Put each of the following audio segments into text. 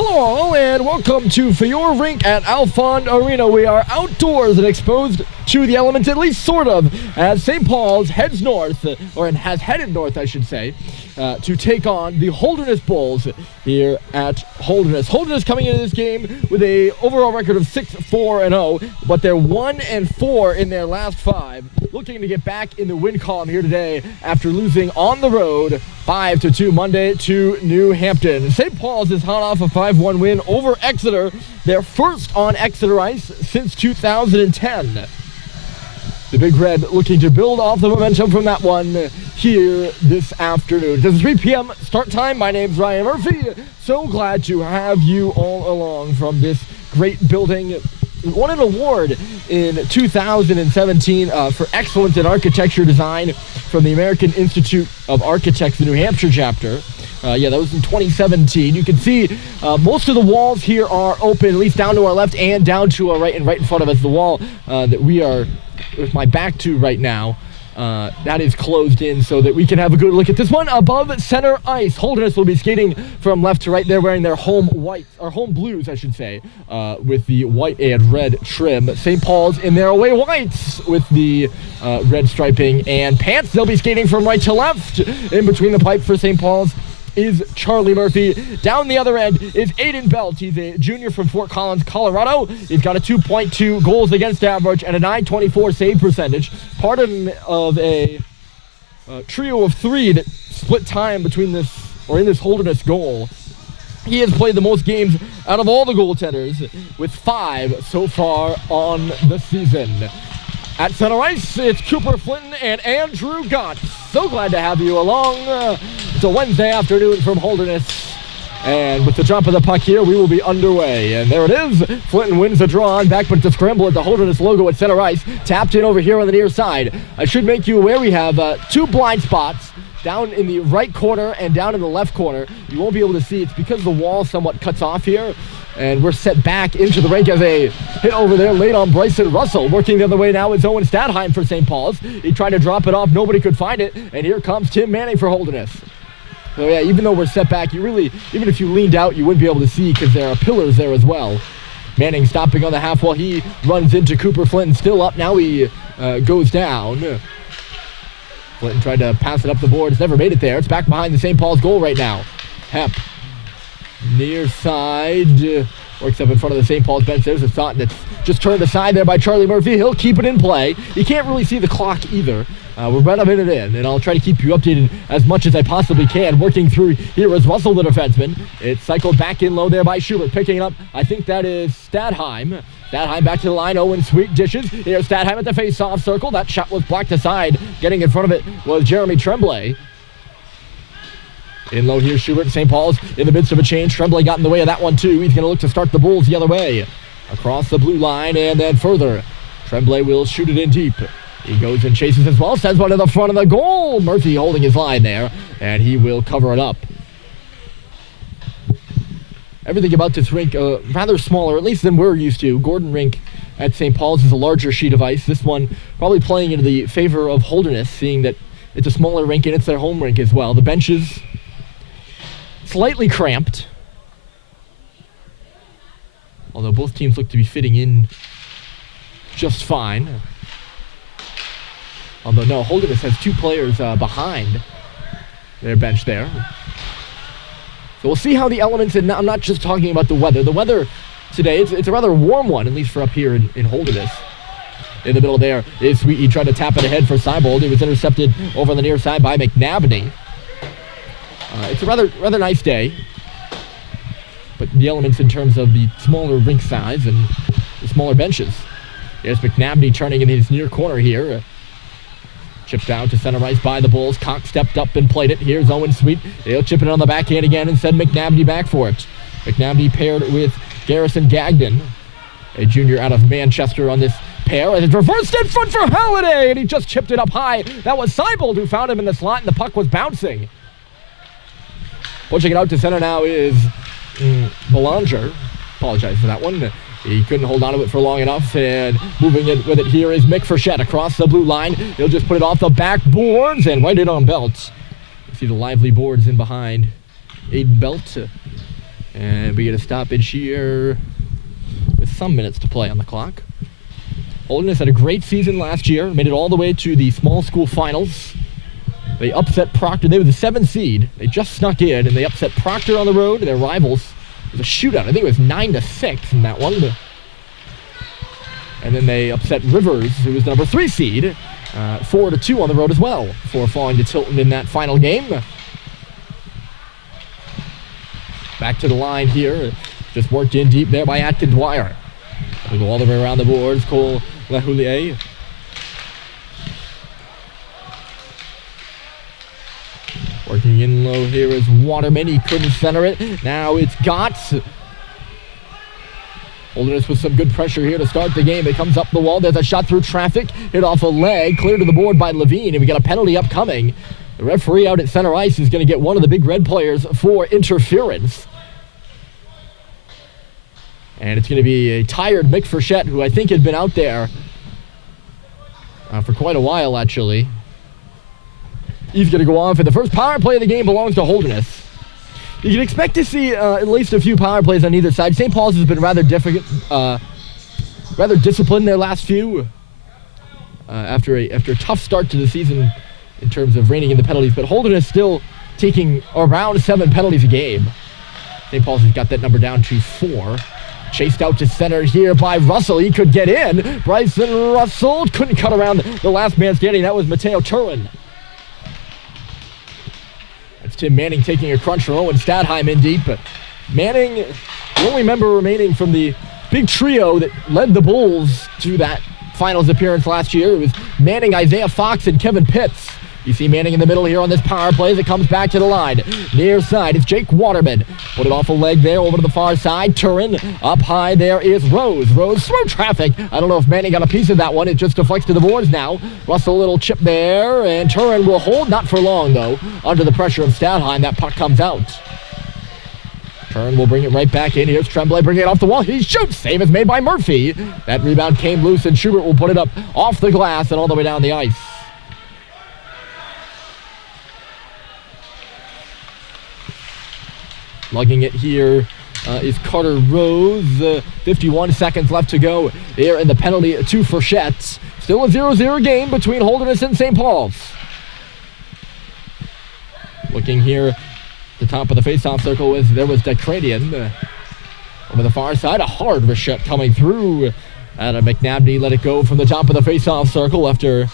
Hello all, and welcome to Fiore Rink at Alfond Arena. We are outdoors and exposed to the elements, at least sort of, as St. Paul's heads north, or has headed north, I should say, to take on the Holderness Bulls here at Holderness. Holderness coming into this game with a overall record of 6-4-0, but they're 1-4 in their last 5. Looking to get back in the win column here today after losing on the road 5-2 Monday to New Hampton. St. Paul's is hot off a 5-1 win over Exeter, their first on Exeter ice since 2010. The Big Red looking to build off the momentum from that one here this afternoon. It's a 3 p.m. start time. My name's Ryan Murphy. So glad to have you all along from this great building. Won an award in 2017 for excellence in architecture design from the American Institute of Architects, the New Hampshire chapter. That was in 2017. You can see most of the walls here are open, at least down to our left and down to our right, and right in front of us, the wall that we are with my back to right now, that is closed in so that we can have a good look at this one. Above center ice, Holderness will be skating from left to right. They're wearing their home whites, or home blues, I should say, with the white and red trim. St. Paul's in their away whites with the red striping and pants. They'll be skating from right to left. In between the pipe for St. Paul's is Charlie Murphy. Down the other end is Aiden Belt. He's a junior from Fort Collins, Colorado. He's got a 2.2 goals against average and a .924 save percentage. Part of a trio of 3 that split time between this, or in this Holderness goal. He has played the most games out of all the goaltenders, with 5 so far on the season. At center ice, it's Cooper Flinton and Andrew Gott. So glad to have you along. It's a Wednesday afternoon from Holderness. And with the drop of the puck here, we will be underway. And there it is. Flinton wins the draw on back, but it's a scramble at the Holderness logo at center ice. Tapped in over here on the near side. I should make you aware we have 2 blind spots down in the right corner and down in the left corner. You won't be able to see. It's because the wall somewhat cuts off here. And we're set back into the rink as a hit over there late on Bryson Russell. Working the other way now is Owen Stadheim for St. Paul's. He tried to drop it off. Nobody could find it. And here comes Tim Manning for Holderness. So yeah, even though we're set back, you really, even if you leaned out, you wouldn't be able to see because there are pillars there as well. Manning stopping on the half wall. He runs into Cooper Flinton, still up. Now he goes down. Flinton tried to pass it up the boards. Never made it there. It's back behind the St. Paul's goal right now. Hep. Near side, works up in front of the St. Paul's bench. There's a shot that's just turned aside there by Charlie Murphy. He'll keep it in play. You can't really see the clock either. We're about a minute in, and I'll try to keep you updated as much as I possibly can. Working through here is Russell, the defenseman. It's cycled back in low there by Schubert. Picking it up, I think that is Stadheim. Stadheim back to the line. Owen Sweet dishes. Here's Stadheim at the face-off circle. That shot was blocked aside. Getting in front of it was Jeremy Tremblay. In low here, Schubert. St. Paul's in the midst of a change. Tremblay got in the way of that one, too. He's going to look to start the Bulls the other way. Across the blue line and then further. Tremblay will shoot it in deep. He goes and chases as well. Sends one to the front of the goal. Murphy holding his line there, and he will cover it up. Everything about this rink rather smaller, at least than we're used to. Gordon Rink at St. Paul's is a larger sheet of ice. This one probably playing into the favor of Holderness, seeing that it's a smaller rink and it's their home rink as well. The benches slightly cramped, although both teams look to be fitting in just fine. Although no, Holderness has 2 players behind their bench there. So we'll see how the elements, and I'm not just talking about the weather. The weather today, it's a rather warm one, at least for up here in Holderness. In the middle there is Sweet. He tried to tap it ahead for Seibold. He was intercepted over on the near side by McNabney. It's a rather nice day, but the elements in terms of the smaller rink size and the smaller benches. There's McNabney turning in his near corner here. Chipped out to center ice by the Bulls. Cox stepped up and played it. Here's Owen Sweet. He'll chip it on the backhand again and send McNabney back for it. McNabney paired with Garrison Gagnon, a junior out of Manchester on this pair. And it's reversed in front for Halliday, and he just chipped it up high. That was Seibold who found him in the slot, and the puck was bouncing. Pushing it out to center now is Belanger. Apologize for that one. He couldn't hold on to it for long enough, and moving it with it here is Mick Frechette across the blue line. He'll just put it off the backboards and right in on Belt. You see the lively boards in behind Aiden Belt. And we get a stoppage here with some minutes to play on the clock. Holderness had a great season last year, made it all the way to the small school finals. They upset Proctor. They were the 7th seed. They just snuck in, and they upset Proctor on the road, their rivals. It was a shootout. I think it was 9-6 in that one. And then they upset Rivers, who was the number 3 seed, 4-2 on the road as well, before falling to Tilton in that final game. Back to the line here. Just worked in deep there by Atkin Dwyer. We go all the way around the boards. Cole Lehoulier. Working in low here is Waterman. He couldn't center it. Now it's Gotts. Holderness with some good pressure here to start the game. It comes up the wall. There's a shot through traffic. Hit off a leg. Cleared to the board by Levine. And we got a penalty upcoming. The referee out at center ice is going to get one of the big red players for interference. And it's going to be a tired Mick Frechette, who I think had been out there for quite a while, actually. He's going to go on for the first power play of the game. Belongs to Holderness. You can expect to see at least a few power plays on either side. St. Paul's has been rather disciplined their last few after a tough start to the season in terms of reining in the penalties. But Holderness still taking around 7 penalties a game. St. Paul's has got that number down to 4. Chased out to center here by Russell. He could get in. Bryson Russell couldn't cut around the last man standing. That was Mateo Turin. That's Tim Manning taking a crunch from Owen Stadheim in deep. But Manning, the only member remaining from the big trio that led the Bulls to that finals appearance last year. It was Manning, Isaiah Fox, and Kevin Pitts. You see Manning in the middle here on this power play as it comes back to the line. Near side, it's Jake Waterman. Put it off a leg there over to the far side. Turin up high there is Rose. Rose through traffic. I don't know if Manning got a piece of that one. It just deflects to the boards now. Russell, a little chip there, and Turin will hold. Not for long, though. Under the pressure of Stadheim, that puck comes out. Turin will bring it right back in. Here's Tremblay bringing it off the wall. He shoots. Save is made by Murphy. That rebound came loose, and Schubert will put it up off the glass and all the way down the ice. Lugging it here is Carter Rose. 51 seconds left to go here in the penalty to Frechette. Still a 0-0 game between Holderness and St. Paul's. Looking here, the top of the face-off circle was Decranian. Over the far side, a hard Frechette coming through. Adam McNabney let it go from the top of the face-off circle after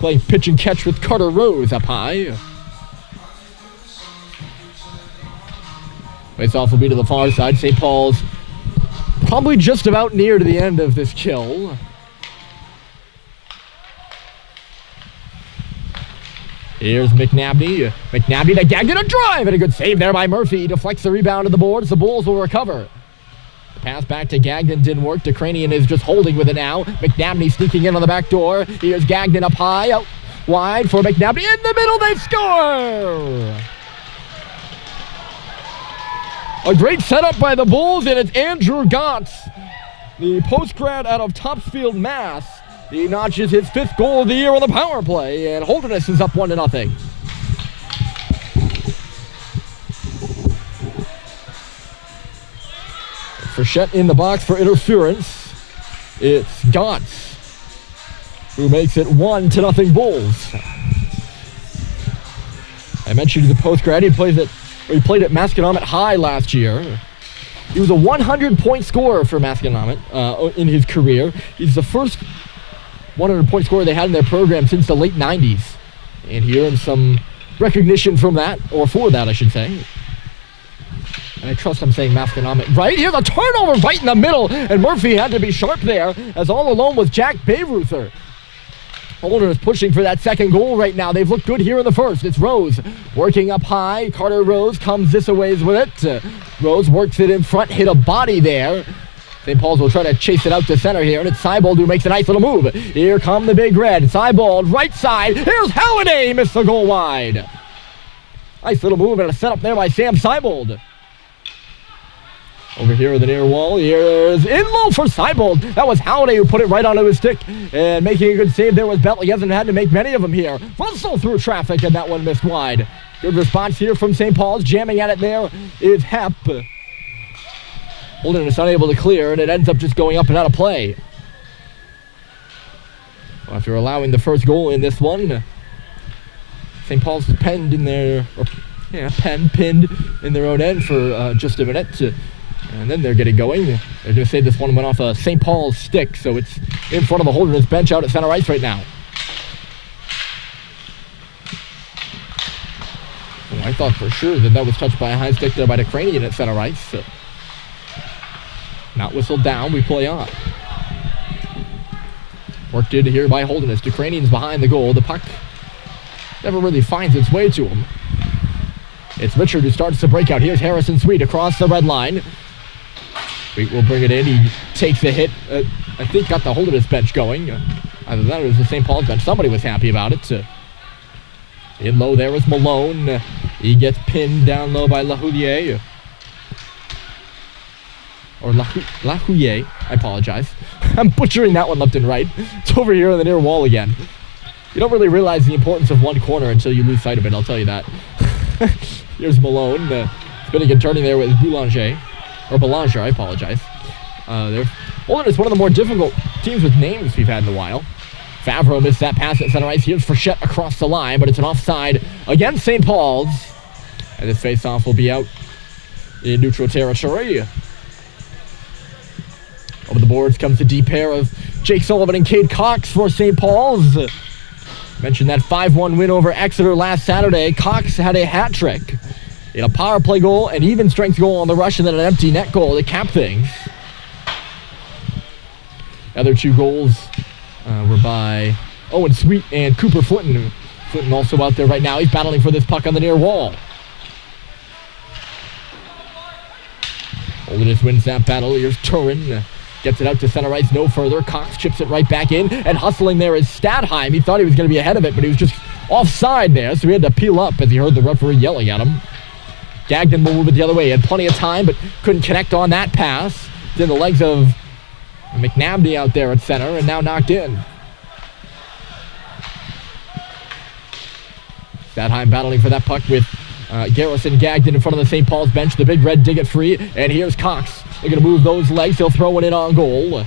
playing pitch and catch with Carter Rose up high. Face-off will be to the far side. St. Paul's probably just about near to the end of this kill. Here's McNabney. McNabney to Gagnon, a drive, and a good save there by Murphy. Deflects the rebound to the boards. The Bulls will recover. The pass back to Gagnon didn't work. Decranian is just holding with it now. McNabney sneaking in on the back door. Here's Gagnon up high, out wide for McNabney. In the middle, they score! A great setup by the Bulls, and it's Andrew Gotts, the post-grad out of Topsfield, Mass. He notches his 5th goal of the year on the power play, and Holderness is up 1-0. Frechette in the box for interference. It's Gotts who makes it 1-0 Bulls. I mentioned the post-grad. He played at Masconomet High last year. He was a 100-point scorer for Masconomet in his career. He's the first 100-point scorer they had in their program since the late 90s. And here in some recognition from that, or for that, I should say. And I trust I'm saying Masconomet right. Here's a turnover right in the middle, and Murphy had to be sharp there, as all alone was Jack Bayreuther. Holderness pushing for that 2nd goal right now. They've looked good here in the first. It's Rose working up high. Carter Rose comes this a ways with it. Rose works it in front, hit a body there. St. Paul's will try to chase it out to center here, and it's Seibold who makes a nice little move. Here come the Big Red. Seibold, right side. Here's Halliday, missed the goal wide. Nice little move and a setup there by Sam Seibold. Over here in the near wall, here's in low for Seibold. That was Halliday who put it right onto his stick. And making a good save there was Bentley. He hasn't had to make many of them here. Russell through traffic, and that one missed wide. Good response here from St. Paul's. Jamming at it there is Hepp. Holderness unable to clear, and it ends up just going up and out of play. Well, after allowing the first goal in this one, St. Paul's pinned in their, pinned in their own end for just a minute. And then they're getting going. They're going to say this one went off a St. Paul's stick, so it's in front of the Holderness bench out at center ice right now. Oh, I thought for sure that was touched by a high stick there by the Cranian at center ice. So not whistled down, we play on. Worked in here by Holderness. Ukrainian's behind the goal. The puck never really finds its way to him. It's Richard who starts the breakout. Here's Harrison Sweet across the red line. Sweet will bring it in. He takes a hit. I think got the Holderness bench going. Either that or it was the St. Paul's bench. Somebody was happy about it. In low there is Malone. He gets pinned down low by Lahoulier. Or Lahoulier. I apologize. I'm butchering that one left and right. It's over here on the near wall again. You don't really realize the importance of one corner until you lose sight of it, I'll tell you that. Here's Malone. Spinning and turning there with Boulanger. Or Belanger, I apologize. Holderness, one of the more difficult teams with names we've had in a while. Favreau missed that pass at center ice. Here's Frechette across the line, but it's an offside against St. Paul's. And this face-off will be out in neutral territory. Over the boards comes the deep pair of Jake Sullivan and Cade Cox for St. Paul's. Mentioned that 5-1 win over Exeter last Saturday. Cox had a hat trick in a power play goal, an even strength goal on the rush, and then an empty net goal to cap things. The other two goals were by Owen Sweet and Cooper Flinton. Flinton also out there right now. He's battling for this puck on the near wall. Holderness wins that battle. Here's Turin. Gets it out to center ice, no further. Cox chips it right back in, and hustling there is Stadheim. He thought he was going to be ahead of it, but he was just offside there, so he had to peel up as he heard the referee yelling at him. Gagnon will move it the other way. He had plenty of time, but couldn't connect on that pass. Then the legs of McNabney out there at center, and now knocked in. Stadheim battling for that puck with Garrison Gagnon in front of the St. Paul's bench. The Big Red dig it free, and here's Cox. They're going to move those legs. He'll throw it in on goal.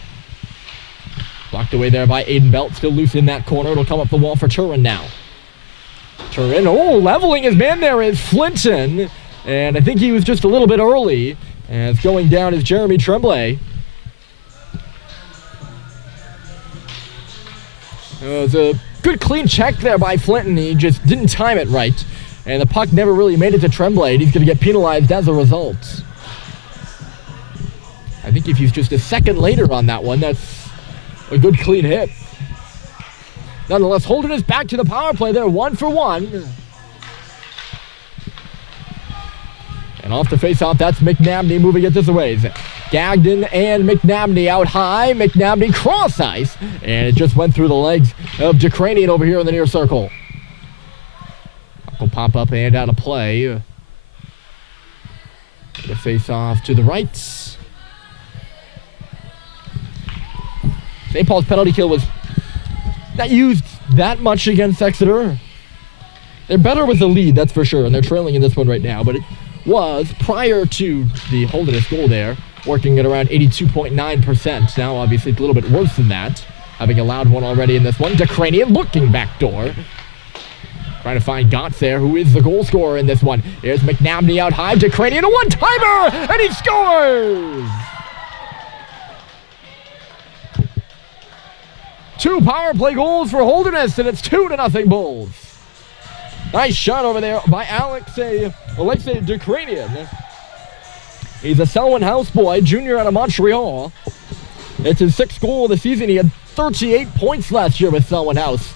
Blocked away there by Aiden Belt. Still loose in that corner. It'll come up the wall for Turin now. Turin, leveling his man there is Flinton. And I think he was just a little bit early. And it's going down is Jeremy Tremblay. It was a good clean check there by Flinton. He just didn't time it right. And the puck never really made it to Tremblay. He's going to get penalized as a result. I think if he's just a second later on that one, that's a good clean hit. Nonetheless, Holderness back to the power play there, 1-for-1. And off the face-off, that's McNabney moving it this way. Gagnon and McNabney out high. McNabney cross ice. And it just went through the legs of DeCranian over here in the near circle. Will pop up and out of play. The face-off to the right. St. Paul's penalty kill was not used that much against Exeter. They're better with the lead, that's for sure, and they're trailing in this one right now, but it was prior to the Holderness goal there, working at around 82.9%. Now, obviously, it's a little bit worse than that, having allowed one already in this one. DeCranian looking backdoor. Trying to find Gotts there, who is the goal scorer in this one. Here's McNabney out high. DeCranian, a one-timer, and he scores! 2 power play goals for Holderness, and it's 2-0 Bulls. Nice shot over there by Alexei DeCranian. He's a Selwyn House boy, junior out of Montreal. It's his 6th goal of the season. He had 38 points last year with Selwyn House.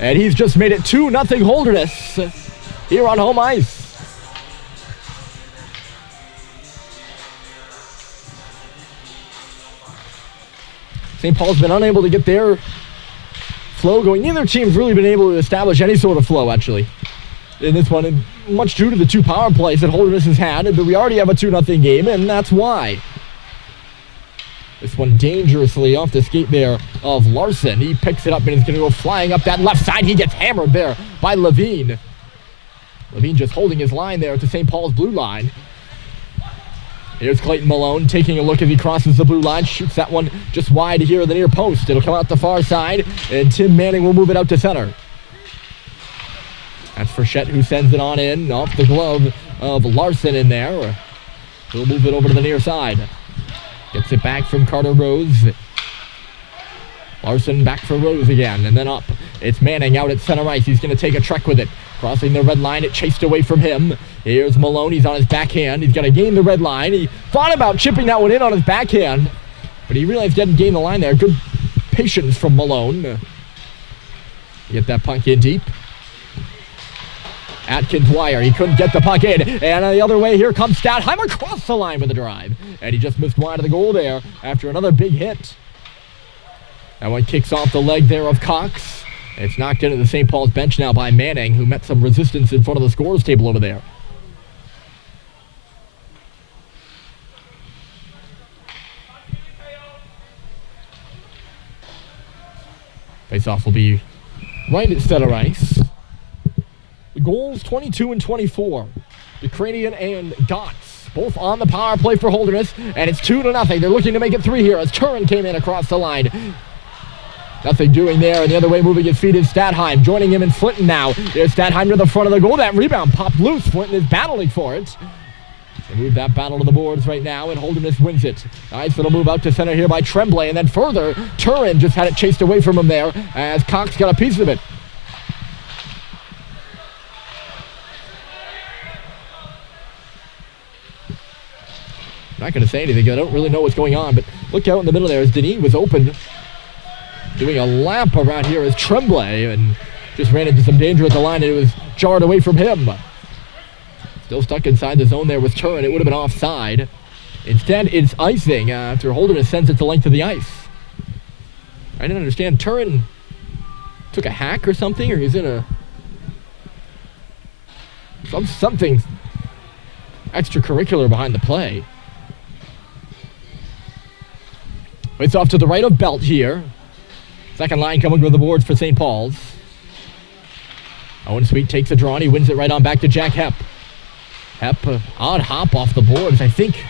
And he's just made it 2-0 Holderness here on home ice. St. Paul's been unable to get their flow going. Neither team's really been able to establish any sort of flow, actually, in this one, and much due to the 2 power plays that Holderness has had. But we already have a 2-0 game, and that's why. This one dangerously off the skate there of Larson. He picks it up and is going to go flying up that left side. He gets hammered there by Levine. Levine just holding his line there at the St. Paul's blue line. Here's Clayton Malone taking a look as he crosses the blue line. Shoots that one just wide here at the near post. It'll come out the far side, and Tim Manning will move it out to center. That's Frechette who sends it on in off the glove of Larson in there. He'll move it over to the near side. Gets it back from Carter Rose. Larson back for Rose again, and then up. It's Manning out at center ice. He's going to take a trek with it. Crossing the red line, it chased away from him. Here's Malone. He's on his backhand. He's got to gain the red line. He thought about chipping that one in on his backhand, but he realized he hadn't gained the line there. Good patience from Malone. Get that puck in deep. Atkins wire. He couldn't get the puck in. And the other way, here comes Statheimer across the line with a drive. And he just missed wide of the goal there after another big hit. That one kicks off the leg there of Cox. It's knocked into the St. Paul's bench now by Manning, who met some resistance in front of the scorers table over there. Face-off will be right at center ice. The goals 22 and 24. Ukrainian and Gotts both on the power play for Holderness, and it's 2-0. They're looking to make it 3 here as Turin came in across the line. Nothing doing there, and the other way moving his feet is Statheim. Joining him in Flinton now. There's Statheim to the front of the goal. That rebound popped loose. Flinton is battling for it. They move that battle to the boards right now, and Holderness wins it. Nice little move out to center here by Tremblay, and then further, Turin just had it chased away from him there as Cox got a piece of it. Not going to say anything. I don't really know what's going on, but look out in the middle there as Denis was open, doing a lap around here as Tremblay, and just ran into some danger at the line, and it was jarred away from him. Still stuck inside the zone there with Turin. It would have been offside. Instead, it's icing after Holderness sends it to length of the ice. I didn't understand. Turin took a hack or something, or he's in a something extracurricular behind the play. It's off to the right of Belt here. Second line coming to the boards for St. Paul's. Owen Sweet takes a draw, and he wins it right on back to Jack Hepp. Hepp, odd hop off the boards. I think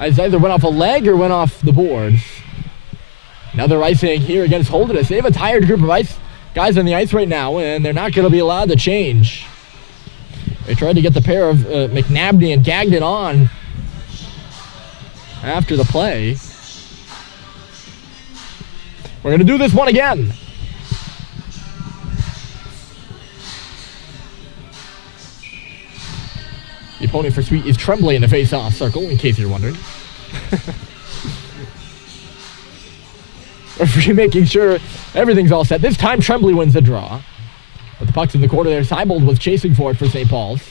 it either went off a leg or went off the boards. Another icing here against Holderness. They have a tired group of guys on the ice right now, and they're not going to be allowed to change. They tried to get the pair of McNabney and Gagnon on after the play. We're going to do this one again. The opponent for Sweet is Tremblay in the face-off circle, in case you're wondering. Referee making sure everything's all set. This time Tremblay wins the draw. But the puck's in the corner there. Seibold was chasing for it for St. Paul's.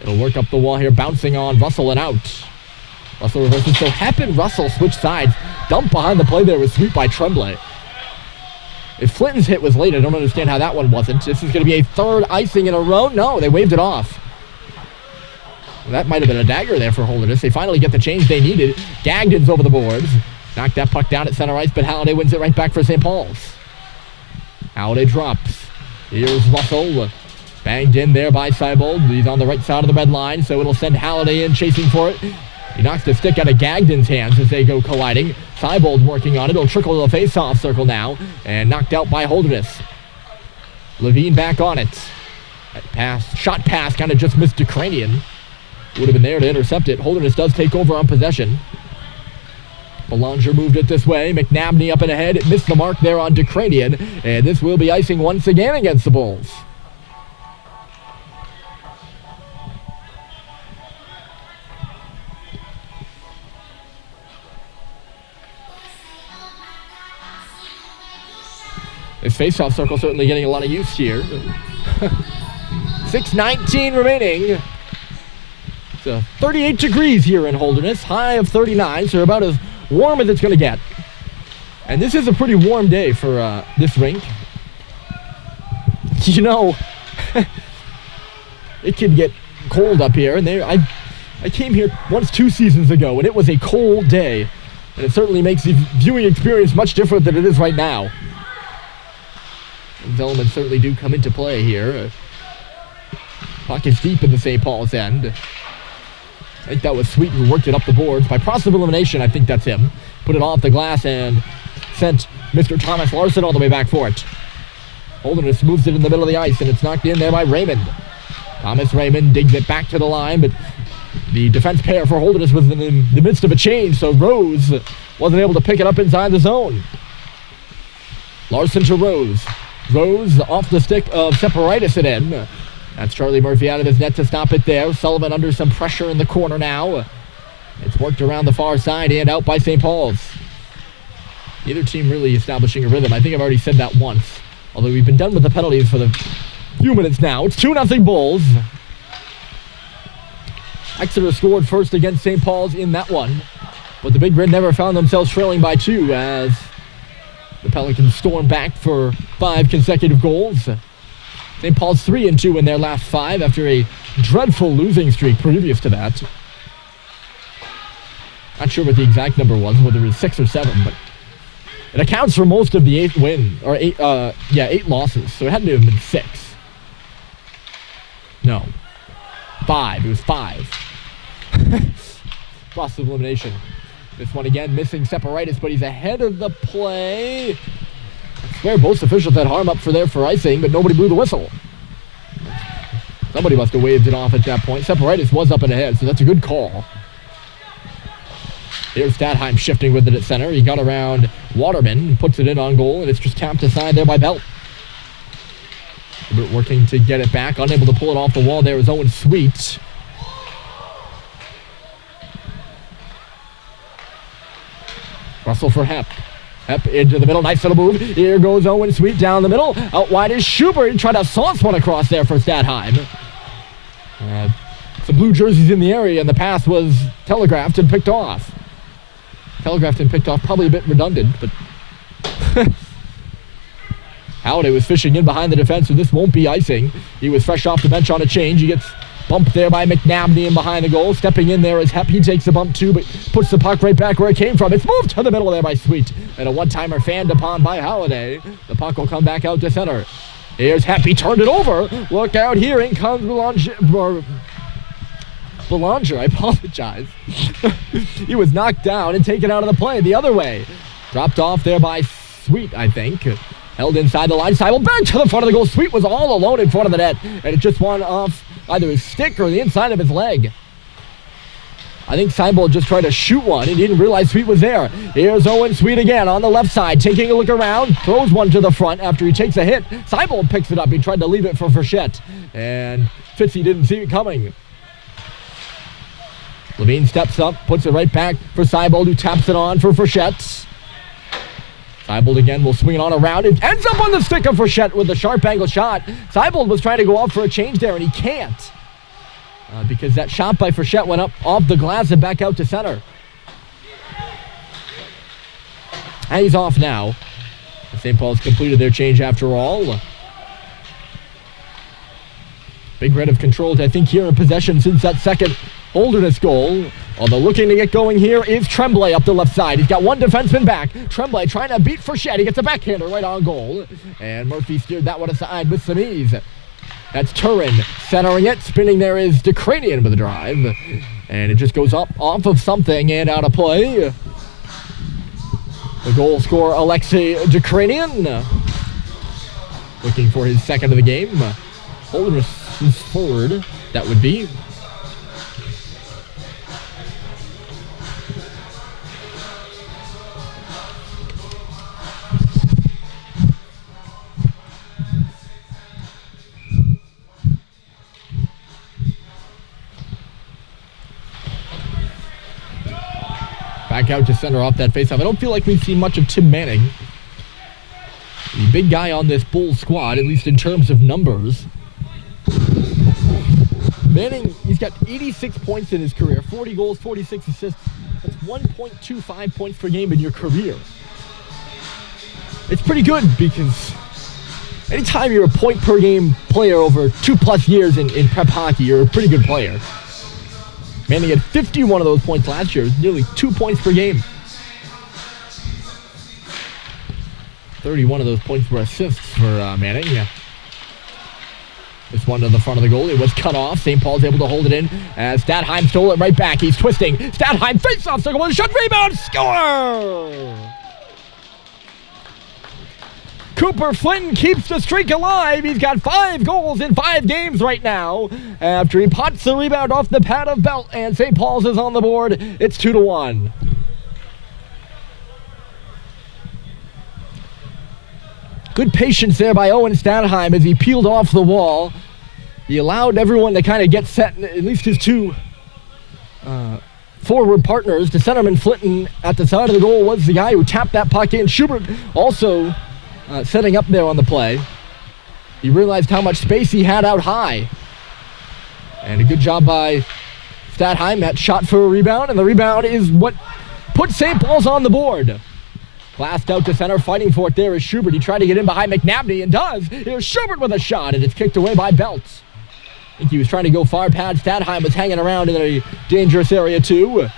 It'll work up the wall here, bouncing on Russell and out. Russell reverses. So Hepp and Russell switch sides. Dump behind the play there was Sweet by Tremblay. If Flinton's hit was late, I don't understand how that one wasn't. This is going to be a third icing in a row. No, they waved it off. Well, that might have been a dagger there for Holderness. They finally get the change they needed. Gagnon's over the boards. Knocked that puck down at center ice, but Halliday wins it right back for St. Paul's. Halliday drops. Here's Russell. Banged in there by Seibold. He's on the right side of the red line, so it'll send Halliday in chasing for it. He knocks the stick out of Gagnon's hands as they go colliding. Seibold working on it. It'll trickle to the face-off circle now, and knocked out by Holderness. Levine back on it. That shot pass kind of just missed Ukrainian. Would have been there to intercept it. Holderness does take over on possession. Belanger moved it this way. McNabney up and ahead. It missed the mark there on Ukrainian, and this will be icing once again against the Bulls. This face-off circle certainly getting a lot of use here. 6:19 remaining. It's 38 degrees here in Holderness, high of 39, so about as warm as it's going to get. And this is a pretty warm day for this rink. You know, it can get cold up here, and I came here once 2 seasons ago, and it was a cold day, and it certainly makes the viewing experience much different than it is right now. Those elements certainly do come into play here. Puck is deep in the St. Paul's end. think that was Sweet who worked it up the boards. By process of elimination, I think that's him. Put it off the glass and sent Mr. Thomas Larson all the way back for it. Holderness moves it in the middle of the ice, and it's knocked in there by Raymond. Thomas Raymond digs it back to the line, but the defense pair for Holderness was in the midst of a change, so Rose wasn't able to pick it up inside the zone. Larson to Rose. Rose off the stick of Separitis it in. That's Charlie Murphy out of his net to stop it there. Sullivan under some pressure in the corner now. It's worked around the far side and out by St. Paul's. Neither team really establishing a rhythm. I think I've already said that once. Although we've been done with the penalties for the few minutes now. It's 2-0 Bulls. Exeter scored first against St. Paul's in that one. But the Big Red never found themselves trailing by 2 as the Pelicans stormed back for 5 consecutive goals. St. Paul's 3-2 in their last 5 after a dreadful losing streak previous to that. Not sure what the exact number was, whether it was 6 or 7, but it accounts for most of the 8 losses. So it had to have been 6. No. 5. It was 5. Process of elimination. This one again, missing Separitis, but he's ahead of the play. I swear both officials had Harm up for icing, but nobody blew the whistle. Somebody must have waved it off at that point. Separitis was up and ahead, so that's a good call. Here's Stadheim shifting with it at center. He got around Waterman, puts it in on goal, and it's just tapped aside there by Belt. Working to get it back, unable to pull it off the wall there is Owen Sweet. Russell for Hepp. Hepp into the middle, nice little move. Here goes Owen Sweet down the middle. Out wide is Schubert. He tried to sauce one across there for Stadheim. Some blue jerseys in the area, and the pass was telegraphed and picked off. Telegraphed and picked off, probably a bit redundant, but Halliday was fishing in behind the defense, so this won't be icing. He was fresh off the bench on a change. He gets bumped there by McNabney in behind the goal. Stepping in there is Hepp. He takes the bump too, but puts the puck right back where it came from. It's moved to the middle there by Sweet. And a one-timer fanned upon by Halliday. The puck will come back out to center. Here's Hepp. He turned it over. Look out here. In comes Belanger, I apologize. He was knocked down and taken out of the play the other way. Dropped off there by Sweet, I think. Held inside the line. Seibel back to the front of the goal. Sweet was all alone in front of the net, and it just went off either his stick or the inside of his leg. I think Seibel just tried to shoot one and didn't realize Sweet was there. Here's Owen Sweet again on the left side, taking a look around, throws one to the front after he takes a hit. Seibel picks it up. He tried to leave it for Frechette, and Fitzy didn't see it coming. Levine steps up, puts it right back for Seibel, who taps it on for Frechette. Seibel again will swing it on around. It ends up on the stick of Frechette with a sharp angle shot. Seibel was trying to go up for a change there, and he can't. Because that shot by Frechette went up off the glass and back out to center. And he's off now. St. Paul's completed their change after all. Big Red have controlled, I think, here in possession since that second Holderness goal. Although looking to get going here is Tremblay up the left side. He's got one defenseman back. Tremblay trying to beat Frechette. He gets a backhander right on goal. And Murphy steered that one aside with some ease. That's Turin centering it. Spinning there is Dekranian with a drive. And it just goes up off of something and out of play. The goal scorer, Alexei Dekranian. Looking for his second of the game. Holderness forward, that would be. Back out to center off that faceoff. I don't feel like we've seen much of Tim Manning. The big guy on this Bulls squad, at least in terms of numbers. Manning, he's got 86 points in his career, 40 goals, 46 assists. That's 1.25 points per game in your career. It's pretty good because anytime you're a point per game player over 2+ years in prep hockey, you're a pretty good player. Manning had 51 of those points last year, nearly 2 points per game. 31 of those points were assists for Manning. This one to the front of the goal. It was cut off. St. Paul's able to hold it in as Stadheim stole it right back. He's twisting. Stadheim face-off circle with a shot, rebound, score! Cooper Flinton keeps the streak alive. He's got 5 goals in 5 games right now after he pots the rebound off the pad of Belt, and St. Paul's is on the board. It's 2-1. Good patience there by Owen Stadheim as he peeled off the wall. He allowed everyone to kind of get set, at least his 2 forward partners. The centerman Flinton at the side of the goal was the guy who tapped that puck in. Schubert also setting up there on the play. He realized how much space he had out high. And a good job by Stadheim. That shot for a rebound, and the rebound is what put St. Paul's on the board. Blast out to center, fighting for it there is Schubert. He tried to get in behind McNabney and does. Here's Schubert with a shot, and it's kicked away by Belt. I think he was trying to go far pad. Stadheim was hanging around in a dangerous area too.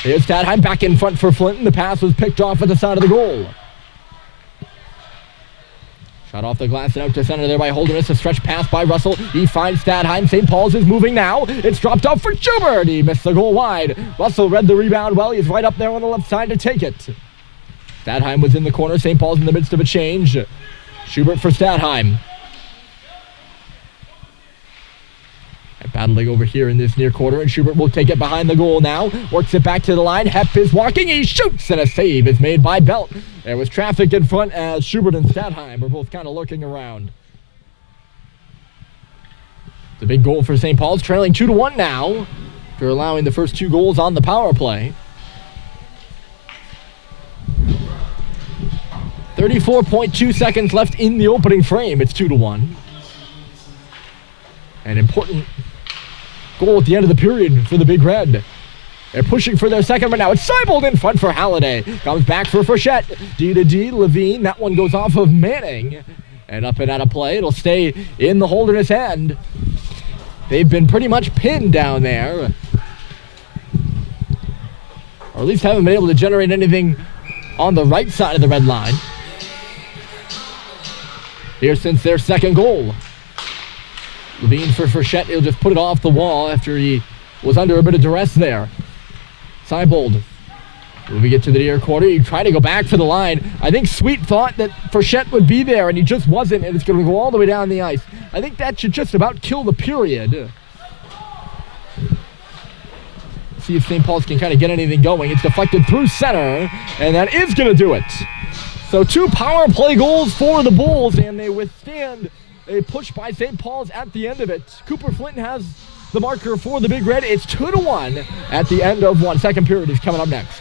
Here's Stadheim back in front for Flinton. The pass was picked off at the side of the goal. Shot off the glass and out to center there by Holderness. A stretch pass by Russell. He finds Stadheim. St. Paul's is moving now. It's dropped off for Schubert. He missed the goal wide. Russell read the rebound well. He's right up there on the left side to take it. Stadheim was in the corner. St. Paul's in the midst of a change. Schubert for Stadheim. And battling over here in this near quarter, and Schubert will take it behind the goal now. Works it back to the line. Hepp is walking. He shoots, and a save is made by Belt. There was traffic in front as Schubert and Stadheim were both kind of looking around. The big goal for St. Paul's, trailing 2-1 now after allowing the first 2 goals on the power play. 34.2 seconds left in the opening frame. It's 2-1. An important goal at the end of the period for the Big Red. They're pushing for their second, but now it's Seibold in front for Halliday. Comes back for Frechette. D to D, Levine. That one goes off of Manning. And up and out of play. It'll stay in the Holderness end. They've been pretty much pinned down there. Or at least haven't been able to generate anything on the right side of the red line. Here since their second goal. Levine for Frechette. He'll just put it off the wall after he was under a bit of duress there. Seibold. Moving it to the near quarter. He tried to go back for the line. I think Sweet thought that Frechette would be there, and he just wasn't, and it's going to go all the way down the ice. I think that should just about kill the period. See if St. Paul's can kind of get anything going. It's deflected through center, and that is going to do it. So 2 power play goals for the Bulls, and they withstand a push by St. Paul's at the end of it. Cooper Flinton has the marker for the Big Red. It's 2-1 at the end of one. Second period is coming up next.